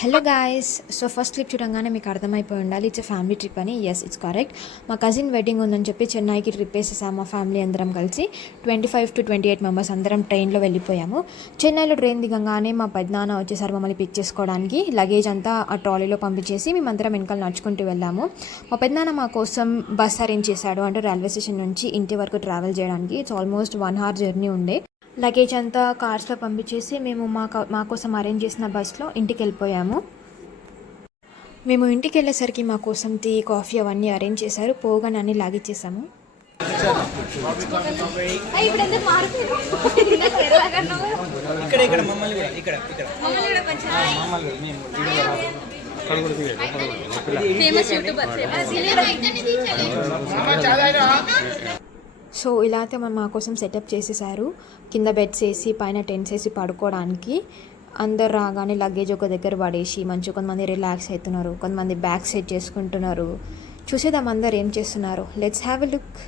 Hello guys. So first clip చూడంగానే మీకు అర్థమైపోయి ఉండాలి ఇట్స్ ఫ్యామిలీ ట్రిప్ అని. Yes, it's correct. మా కజిన్ వెడ్డింగ్ ఉందని చెప్పి చెన్నైకి ట్రిప్ వేసేసాము మా ఫ్యామిలీ అందరం కలిసి. 25 to 28 మెంబర్స్ అందరం ట్రైన్లో వెళ్ళిపోయాము. చెన్నైలో ట్రైన్ దిగంగానే మా పెద్దనాన్న వచ్చేసారు మమ్మల్ని పిక్ చేసుకోవడానికి. లగేజ్ అంతా ఆ ట్రాలీలో పంపించేసి మేమందరం వెనకాల నడుచుకుంటూ వెళ్ళాము. మా పెద్దనాన్న మా కోసం బస్ అరేంజ్ చేశాడు, అంటే రైల్వే స్టేషన్ నుంచి ఇంటి వరకు ట్రావెల్ చేయడానికి. ఇట్స్ ఆల్మోస్ట్ 1 hour జర్నీ ఉండే. లగేజ్ అంతా కార్స్లో పంపించేసి మేము మా కోసం అరేంజ్ చేసిన బస్లో ఇంటికి వెళ్ళిపోయాము. మేము ఇంటికి వెళ్ళేసరికి మా కోసం టీ, కాఫీ అవన్నీ అరేంజ్ చేశారు. పోగానే అన్నీ లాగిచ్చేసాము. సో ఇలా అయితే మా కోసం సెటప్ చేసేసారు. కింద బెడ్స్ వేసి పైన టెంట్స్ వేసి పడుకోవడానికి. అందరు రాగానే లగేజ్ ఒక దగ్గర పడేసి మంచిగా కొంతమంది రిలాక్స్ అవుతున్నారు, కొంతమంది బ్యాగ్ సెట్ చేసుకుంటున్నారు. చూసేద్దాం అందరు ఏం చేస్తున్నారు. Let's have a look.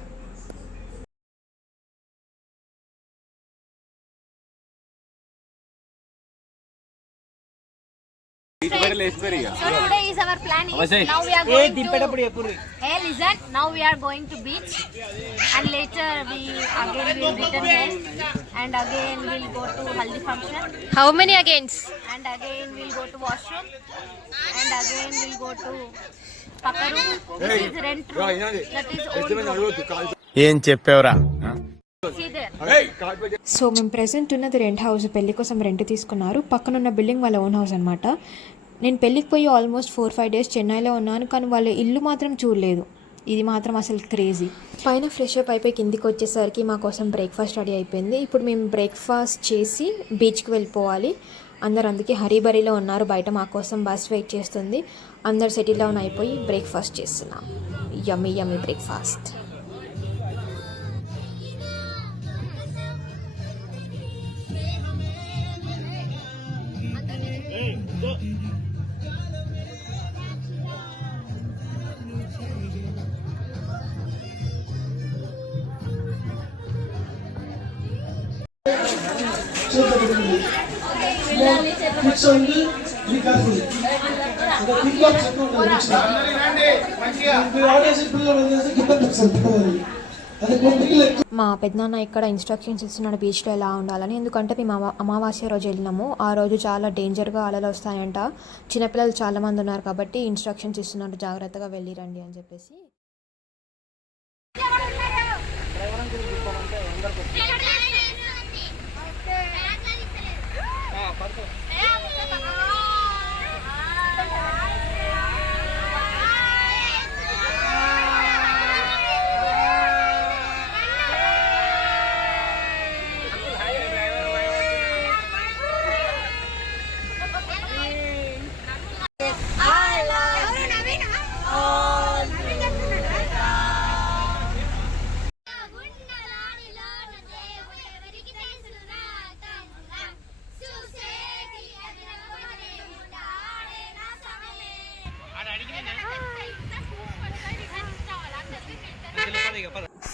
So today is our plan is now we are going to hey listen, now we are going to beach and later we again will return home and again we'll go to haldi function. How many agains? And again we'll go to washroom and again we'll go to Pakaru. This is rent room, that is own room. ఏం చెప్పేవరా? See there. So మేము present ఉన్నది rent house. పెళ్లి కోసం rent తీసుకున్నారు. పక్కనున్న building వాళ్ళ own house అనమాట. నేను పెళ్ళికి పోయి ఆల్మోస్ట్ 4-5 days చెన్నైలో ఉన్నాను, కానీ వాళ్ళ ఇల్లు మాత్రం చూడలేదు. ఇది మాత్రం అసలు క్రేజీ. పైన ఫ్రెష్ అప్ అయిపోయి కిందికి వచ్చేసరికి మా కోసం బ్రేక్ఫాస్ట్ రెడీ అయిపోయింది. ఇప్పుడు మేము బ్రేక్ఫాస్ట్ చేసి బీచ్కి వెళ్ళిపోవాలి. అందరు అందుకే హరీబరీలో ఉన్నారు. బయట మా కోసం బస్ వెయిట్ చేస్తుంది. అందరు సెటిల్ డౌన్ అయిపోయి బ్రేక్ఫాస్ట్ చేస్తున్నాం. యమ్మీ యమ్మీ బ్రేక్ఫాస్ట్. మా పెద్దనాన్న ఇక్కడ ఇన్స్ట్రక్షన్స్ ఇస్తున్నాడు బీచ్లో ఎలా ఉండాలని. ఎందుకంటే మేము అమావాస్య రోజు వెళ్ళినాము. ఆ రోజు చాలా డేంజర్గా అలలు వస్తాయంట. చిన్నపిల్లలు చాలామంది ఉన్నారు కాబట్టి ఇన్స్ట్రక్షన్స్ ఇస్తున్నారు, జాగ్రత్తగా వెళ్ళి రండి అని చెప్పేసి.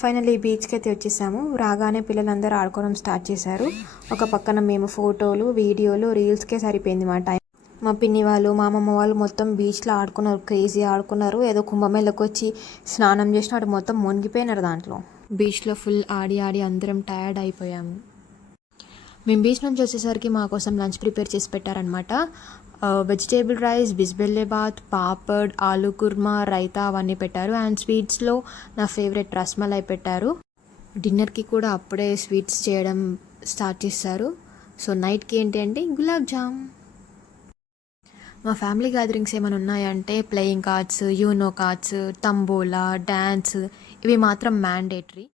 ఫైనల్లీ బీచ్కి అయితే వచ్చేసాము. రాగానే పిల్లలందరూ ఆడుకోవడం స్టార్ట్ చేశారు. ఒక పక్కన మేము ఫోటోలు, వీడియోలు, రీల్స్కే సరిపోయింది మా టైం. మా పిన్ని వాళ్ళు, మా అమ్మమ్మ వాళ్ళు మొత్తం బీచ్లో ఆడుకున్నారు. క్రేజీ ఆడుకున్నారు. ఏదో కుంభమేళకు వచ్చి స్నానం చేసినట్టు మొత్తం మునిగిపోయినారు దాంట్లో. బీచ్లో ఫుల్ ఆడి ఆడి అందరం టయర్డ్ అయిపోయాము. మేము బీచ్ నుంచి వచ్చేసరికి మా కోసం లంచ్ ప్రిపేర్ చేసి పెట్టారనమాట. వెజిటేబుల్ రైస్, బిస్బెల్లేబాత్, పాపడ్, ఆలూ కుర్మా, రైతా అవన్నీ పెట్టారు. అండ్ స్వీట్స్లో నా ఫేవరెట్ రస్మలై పెట్టారు. డిన్నర్కి కూడా అప్పుడే స్వీట్స్ చేయడం స్టార్ట్ చేశారు. సో నైట్కి ఏంటి అంటే గులాబ్ జామ్. మా ఫ్యామిలీ గ్యాదరింగ్స్ ఏమైనా ఉన్నాయంటే playing cards, you know cards, tambola, dance ఇవి మాత్రం మ్యాండేటరీ.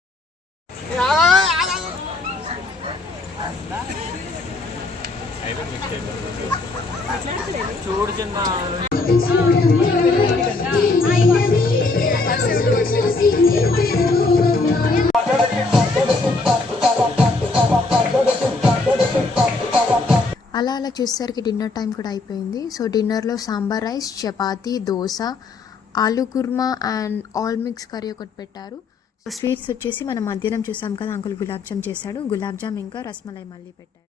అలా అలా చూసేసరికి డిన్నర్ టైం కూడా అయిపోయింది. సో డిన్నర్లో sambar rice, chapati, dosa, aloo kurma and all mix curry ఒకటి పెట్టారు. సో స్వీట్స్ వచ్చేసి మనం మధ్యాహ్నం చూసాం కదా, అంకుల్ గులాబ్ జామ్ చేశాడు. గులాబ్ జామ్ ఇంకా రస్మలై మళ్ళీ పెట్టారు.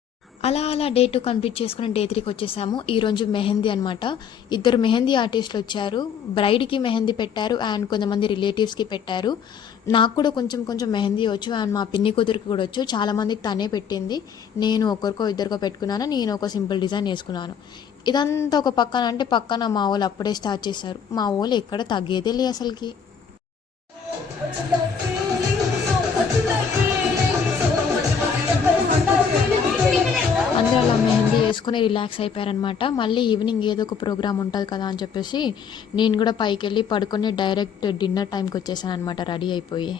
అలా అలా డే 2 కంప్లీట్ చేసుకుని డే 3కి వచ్చేసాము. ఈరోజు మెహందీ అనమాట. ఇద్దరు మెహందీ ఆర్టిస్టులు వచ్చారు. బ్రైడ్కి మెహందీ పెట్టారు అండ్ కొంతమంది రిలేటివ్స్కి పెట్టారు. నాకు కూడా కొంచెం కొంచెం మెహందీ వచ్చు అండ్ మా పిన్ని కూతురికి కూడా వచ్చు. చాలామందికి తనే పెట్టింది. నేను ఒకరికో ఇద్దరికో పెట్టుకున్నాను. నేను ఒక సింపుల్ డిజైన్ వేసుకున్నాను. ఇదంతా ఒక పక్కన అంటే పక్కన మా వాళ్ళు అప్పుడే స్టార్ట్ చేశారు. మా వాళ్ళు ఎక్కడ తగ్గేదే లే అసలుకి. అందరూ అలా మెహందీ వేసుకొని రిలాక్స్ అయిపోయారనమాట. మళ్ళీ ఈవినింగ్ ఏదో ఒక ప్రోగ్రామ్ ఉంటుంది కదా అని చెప్పేసి నేను కూడా పైకి వెళ్ళి పడుకొని డైరెక్ట్ డిన్నర్ టైంకి వచ్చేసాను అనమాట రెడీ అయిపోయి.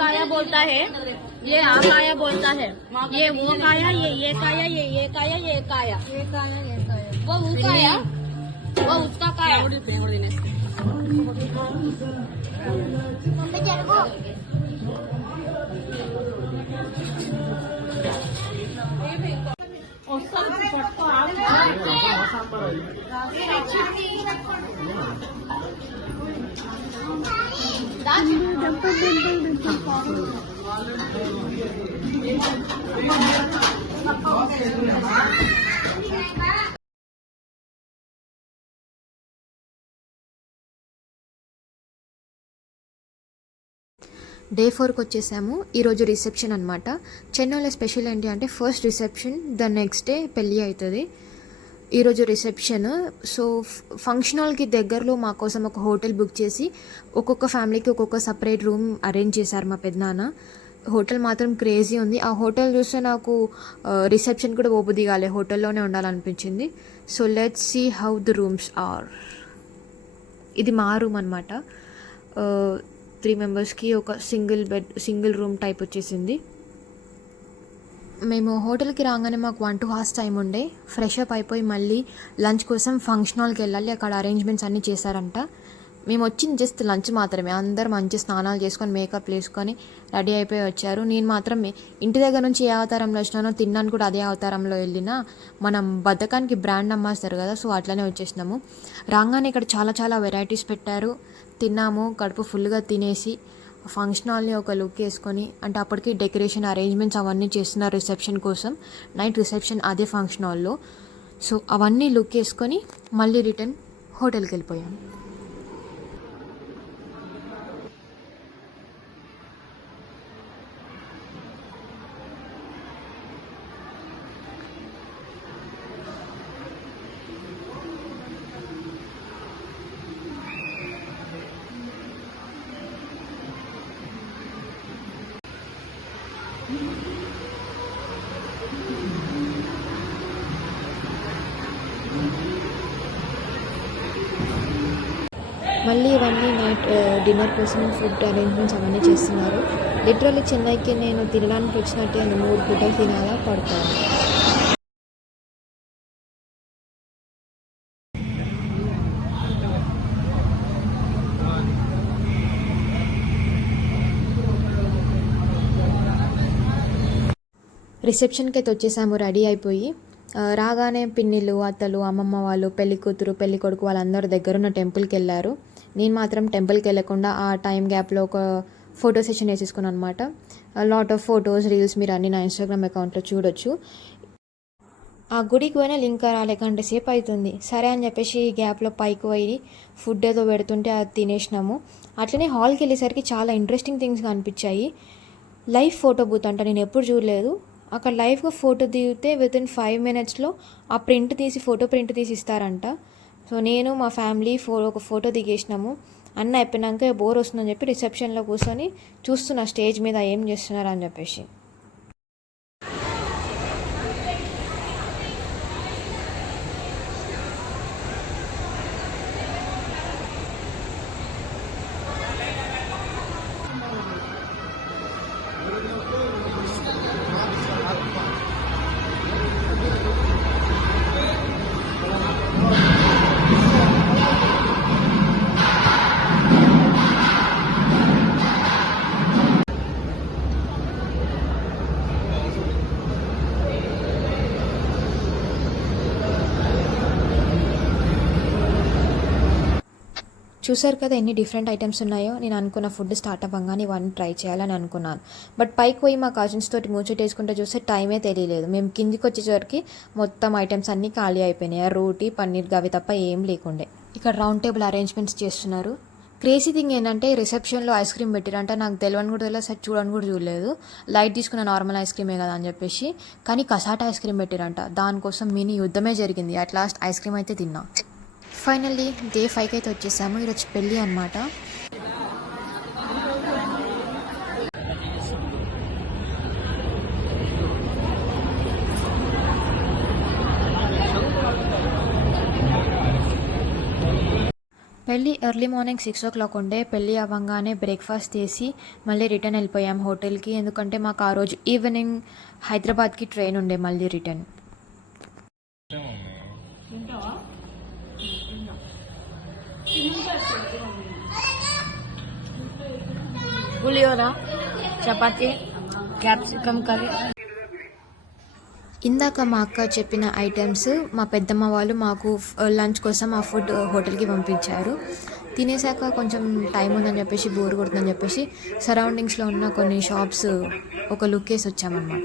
काया बोलता है, ये आ काया बोलता है, ये वो काया, ये काया, ये काया, ये काया, ये काया, ये काया, वो काया, वो उसका काया. డే 4కి వచ్చేసాము. ఈరోజు రిసెప్షన్ అనమాట. చెన్నైలో స్పెషల్ ఏంటి అంటే first reception, the next day పెళ్ళి అవుతుంది. ఈరోజు రిసెప్షన్. సో ఫంక్షన్ హాల్కి దగ్గరలో మా కోసం ఒక హోటల్ బుక్ చేసి ఒక్కొక్క ఫ్యామిలీకి ఒక్కొక్క సపరేట్ రూమ్ అరేంజ్ చేశారు మా పెద్దనాన్న. హోటల్ మాత్రం క్రేజీ ఉంది. ఆ హోటల్ చూస్తే నాకు రిసెప్షన్ కూడా ఓబుద్ది కాలే, హోటల్లోనే ఉండాలనిపించింది. So let's see how the rooms are. ఇది మా రూమ్ అనమాట. 3 మెంబర్స్కి ఒక సింగిల్ రూమ్ టైప్ వచ్చేసింది. మేము హోటల్కి రాగానే మాకు 1-2 hours టైం ఉండే. ఫ్రెష్ అప్ అయిపోయి మళ్ళీ లంచ్ కోసం ఫంక్షన్ హాల్కి వెళ్ళాలి. అక్కడ అరేంజ్మెంట్స్ అన్నీ చేశారంట. మేము వచ్చింది జస్ట్ లంచ్ మాత్రమే. అందరు మంచి స్నానాలు చేసుకొని మేకప్ వేసుకొని రెడీ అయిపోయి వచ్చారు. నేను మాత్రం ఇంటి దగ్గర నుంచి ఏ అవతారంలో వచ్చినానో తిన్నాను కూడా అదే అవతారంలో వెళ్ళినా. మనం బద్ధకానికి బ్రాండ్ అమ్మేస్తారు కదా, సో అట్లనే వచ్చేసినాము. రాగానే ఇక్కడ చాలా చాలా వెరైటీస్ పెట్టారు. తిన్నాము, కడుపు ఫుల్గా తినేసి ఫంక్షన్ హాల్ని ఒక లుక్ వేసుకొని, అంటే అప్పటికి డెకరేషన్ అరేంజ్మెంట్స్ అవన్నీ చేస్తున్నారు రిసెప్షన్ కోసం. నైట్ రిసెప్షన్ అదే ఫంక్షన్ హాల్లో. సో అవన్నీ లుక్ వేసుకొని మళ్ళీ రిటర్న్ హోటల్కి వెళ్ళిపోయాం. మళ్ళీ ఇవన్నీ నైట్ డిన్నర్ కోసం ఫుడ్ అరేంజ్మెంట్స్ అవన్నీ చేస్తున్నారు. లిటరల్లీ చెన్నైకి నేను తినడానికి వచ్చినట్టే 3 పూటలు తినాలా, పడుకోవాలి. రిసెప్షన్కి అయితే వచ్చేసాము రెడీ అయిపోయి. రాగానే పిన్నిలు, అత్తలు, అమ్మమ్మ వాళ్ళు, పెళ్లి కూతురు, పెళ్లి కొడుకు వాళ్ళందరూ దగ్గరున్న టెంపుల్కి వెళ్ళారు. నేను మాత్రం టెంపుల్కి వెళ్ళకుండా ఆ టైం గ్యాప్లో ఒక ఫోటో సెషన్ వేసేసుకున్నాను అనమాట. లాట్ ఆఫ్ ఫొటోస్, రీల్స్ మీరు అన్నీ నా ఇన్స్టాగ్రామ్ అకౌంట్లో చూడొచ్చు. ఆ గుడికి పోయినా లింక్ రాలే, గంట సేపు అవుతుంది. సరే అని చెప్పేసి గ్యాప్లో పైకి పోయి ఫుడ్ ఏదో పెడుతుంటే అది తినేసినాము. అట్లనే హాల్కి వెళ్ళేసరికి చాలా ఇంట్రెస్టింగ్ థింగ్స్ కనిపించాయి. లైవ్ ఫోటో బూత్ అంట, నేను ఎప్పుడు చూడలేదు. అక్కడ లైవ్గా ఫోటో దిగితే వితిన్ 5 minutesలో ఆ ఫోటో ప్రింట్ తీసి ఇస్తారంట. సో నేను మా ఫ్యామిలీ ఒక ఫోటో దిగేసినాము. అన్న అయిపోయినాక బోర్ వస్తుందని చెప్పి రిసెప్షన్లో కూర్చొని చూస్తున్నా స్టేజ్ మీద ఏం చేస్తున్నారు అని చెప్పేసి. చూసారు కదా ఎన్ని డిఫరెంట్ ఐటమ్స్ ఉన్నాయో. నేను అనుకున్న ఫుడ్ స్టార్ట్ అవ్వగానే ఇవన్నీ ట్రై చేయాలని అనుకున్నాను. బట్ పైకి పోయి మా కజిన్స్ తోటి ముచ్చటేసుకుంటే చూస్తే టైమే తెలియలేదు. మేము కిందికి వచ్చేసరికి మొత్తం ఐటమ్స్ అన్నీ ఖాళీ అయిపోయినాయి. రోటీ పన్నీర్ అవి తప్ప ఏం లేకుండే. ఇక్కడ రౌండ్ టేబుల్ అరేంజ్మెంట్స్ చేస్తున్నారు. క్రేజీ థింగ్ ఏంటంటే రిసెప్షన్లో ఐస్ క్రీమ్ పెట్టారంటే నాకు తెలియని కూడా తెలియదు, సరే చూడని కూడా చూడలేదు. లైట్ తీసుకున్న నార్మల్ ఐస్ క్రీమే కదా అని చెప్పేసి, కానీ కసాట ఐస్ క్రీమ్ పెట్టారంట. దానికోసం మినీ యుద్ధమే జరిగింది. అట్ లాస్ట్ ఐస్ క్రీమ్ అయితే తిన్నా. ఫైనల్లీ డే 5కి అయితే వచ్చేసాము. ఈరోజు పెళ్ళి అనమాట. పెళ్ళి ఎర్లీ మార్నింగ్ 6 o'clock ఉండే. పెళ్ళి అవ్వగానే బ్రేక్ఫాస్ట్ చేసి మళ్ళీ రిటర్న్ వెళ్ళిపోయాం హోటల్కి. ఎందుకంటే మాకు ఆ రోజు ఈవినింగ్ హైదరాబాద్కి ట్రైన్ ఉండే మళ్ళీ రిటర్న్. పులిహోర, చపాతి, క్యాప్సికమ్ కర్రీ. ఇందాక మా అక్క చెప్పిన ఐటమ్స్ మా పెద్దమ్మ వాళ్ళు మాకు లంచ్ కోసం ఆ ఫుడ్ హోటల్కి పంపించారు. తినేసాక కొంచెం టైం ఉందని చెప్పేసి, బోర్ కొడుతుందని చెప్పేసి సరౌండింగ్స్లో ఉన్న కొన్ని షాప్స్ ఒక లుక్ వేసి వచ్చామన్నమాట.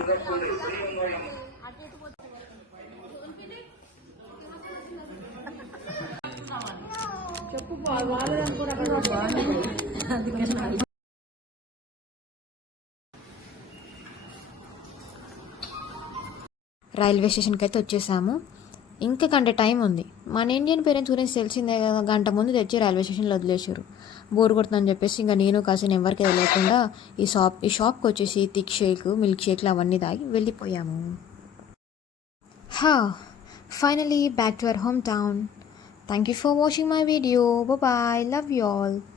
రైల్వే స్టేషన్కి అయితే వచ్చేసాము. ఇంకా గంట టైం ఉంది. మన ఇండియన్ పేరెంట్స్ గురించి తెలిసిందే కదా, గంట ముందు తెచ్చి రైల్వే స్టేషన్లో వదిలేసారు. బోర్ కొడుతుందని చెప్పేసి ఇంకా నేను కాసిన ఎవరికి తెలియకుండా ఈ షాప్కి వచ్చేసి థిక్ షేక్, మిల్క్ షేక్లు అవన్నీ తాగి వెళ్ళిపోయాము. Finally back to our hometown. Thank you for watching my video. Bye, love you all.